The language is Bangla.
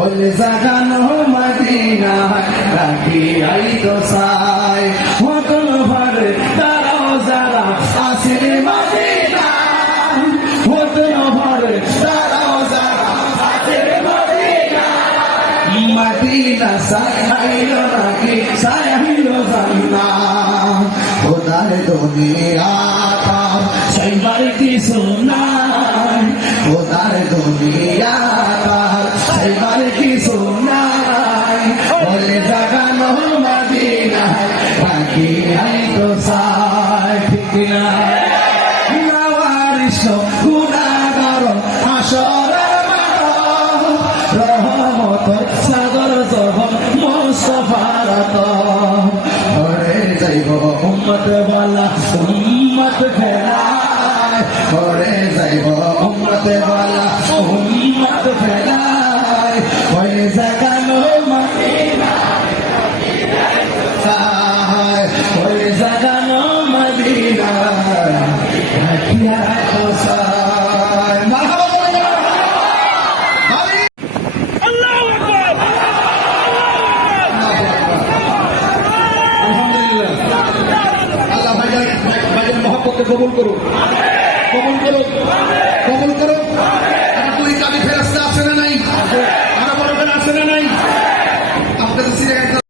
ওই জাগানো মদিনা, রাখি আই দোসাই হতন ভরে তারাও যারা আসির মদিনা হতন ভরে তারাও যারা আসির মদিনা। মদিনা সাইল রাখি সাইল জান্না খোদার দুনিয়া তার সাইবার কি সোনাই খোদার দুনিয়া আই তো সাই ঠিক না নাওয়ারিস গুনাগার হাসরের মাঠ রহমত সাগর জহর মুস্তফারত ঘরে যাইব উম্মত বলা উম্মত কবুল করুন। কবুল করুন। কবুল করুন।